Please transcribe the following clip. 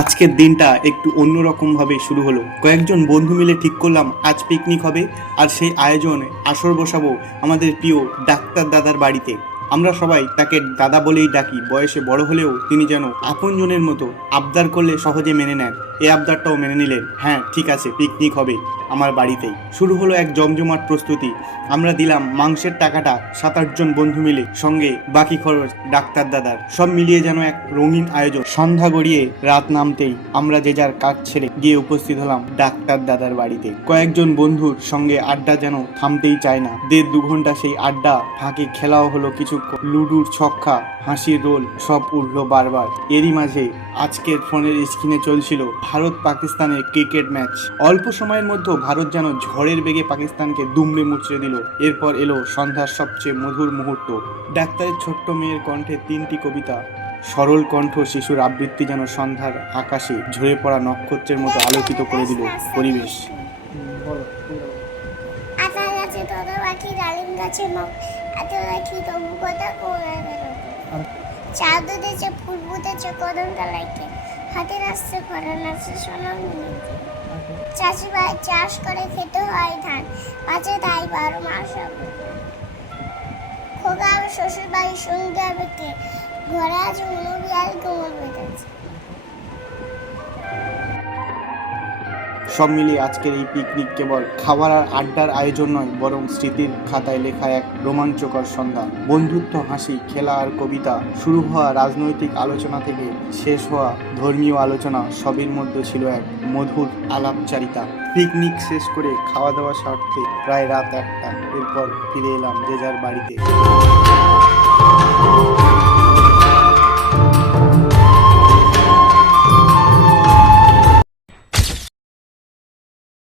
আজকের দিনটা একটু অন্যরকম ভাবে শুরু হলো। কয়েকজন বন্ধু মিলে ঠিক করলাম আজ পিকনিক হবে, আর সেই আয়োজনে আসর বসাবো আমাদের প্রিয় ডাক্তার দাদার বাড়িতে। আমরা সবাই তাকে দাদা বলেই ডাকি। বয়সে বড় হলেও তিনি যেন আপনজনের মতো, আবদার করলে সহজে মেনে নেন। এই আবদারটাও মেনে নিলেন। হ্যাঁ, ঠিক আছে, পিকনিক হবে আমার বাড়িতেই। শুরু হলো এক জমজমাট প্রস্তুতি। আমরা দিলাম মাংসের টাকাটা 7-8 জন বন্ধু মিলে, সঙ্গে বাকি খরচ ডাক্তার দাদার। সব মিলিয়ে যেন এক রঙিন আয়োজন। সন্ধ্যা গড়িয়ে রাত নামতেই আমরা যে যার কাজ ছেড়ে গিয়ে উপস্থিত হলাম ডাক্তার দাদার বাড়িতে। কয়েকজন বন্ধুর সঙ্গে আড্ডা যেন থামতেই চায় না। 1.5-2 ঘন্টা সেই আড্ডা ফাঁকে খেলাও হলো কিছুক্ষণ। লুডুর ছক্কা, হাসির রোল সব উঠলো বারবার। এরই মাঝে আজকের ফোনের স্ক্রিনে চলছিল ভারত পাকিস্তানের ক্রিকেট ম্যাচ। অল্প সময়ের মধ্যে ভারত যেন ঝড়ের বেগে পাকিস্তানকে দুমড়ে মুচড়ে দিল। এরপর এলো সন্ধ্যার সবচেয়ে মধুর মুহূর্ত। ডাক্তারের ছোট্ট মেয়ের কণ্ঠে 3টি কবিতা। সরল কণ্ঠ শিশুর আবৃত্তি যেন সন্ধ্যার আকাশে ঝরে পড়া নক্ষত্রের মতো আলোকিত করে দিল পরিবেশ। আতা গাছে তত পাখি, ডালিম গাছে মগ, এত রাখি তবু কথা কোরা গেল। চাঁদ উঠেছে, ফুল ফুটেছে কদম তলাইতে, হাতের আসছে খরা নাচছে সোনার মুনিতে। চাষি ভাই চাষ করে খেতে হয় ধান, পাচে তাই 12 মাস হবে। খোকা হবে শ্বশুর বাড়ির সঙ্গে হবে কে, ঘরে আছে বিয়াল কোমর বেঁধেছে। সব মিলিয়ে আজকের এই পিকনিক কেবল খাবার আর আড্ডার আয়োজন নয়, বরং স্মৃতির খাতায় লেখা এক রোমাঞ্চকর সন্ধ্যা। বন্ধুত্ব, হাসি, খেলা আর কবিতা, শুরু হওয়া রাজনৈতিক আলোচনা থেকে শেষ হওয়া ধর্মীয় আলোচনা, সবের মধ্যে ছিল এক মধুর আলাপচারিতা। পিকনিক শেষ করে খাওয়া দাওয়া সারতে প্রায় রাত 1টা। এরপর ফিরে এলাম যে যার বাড়িতে।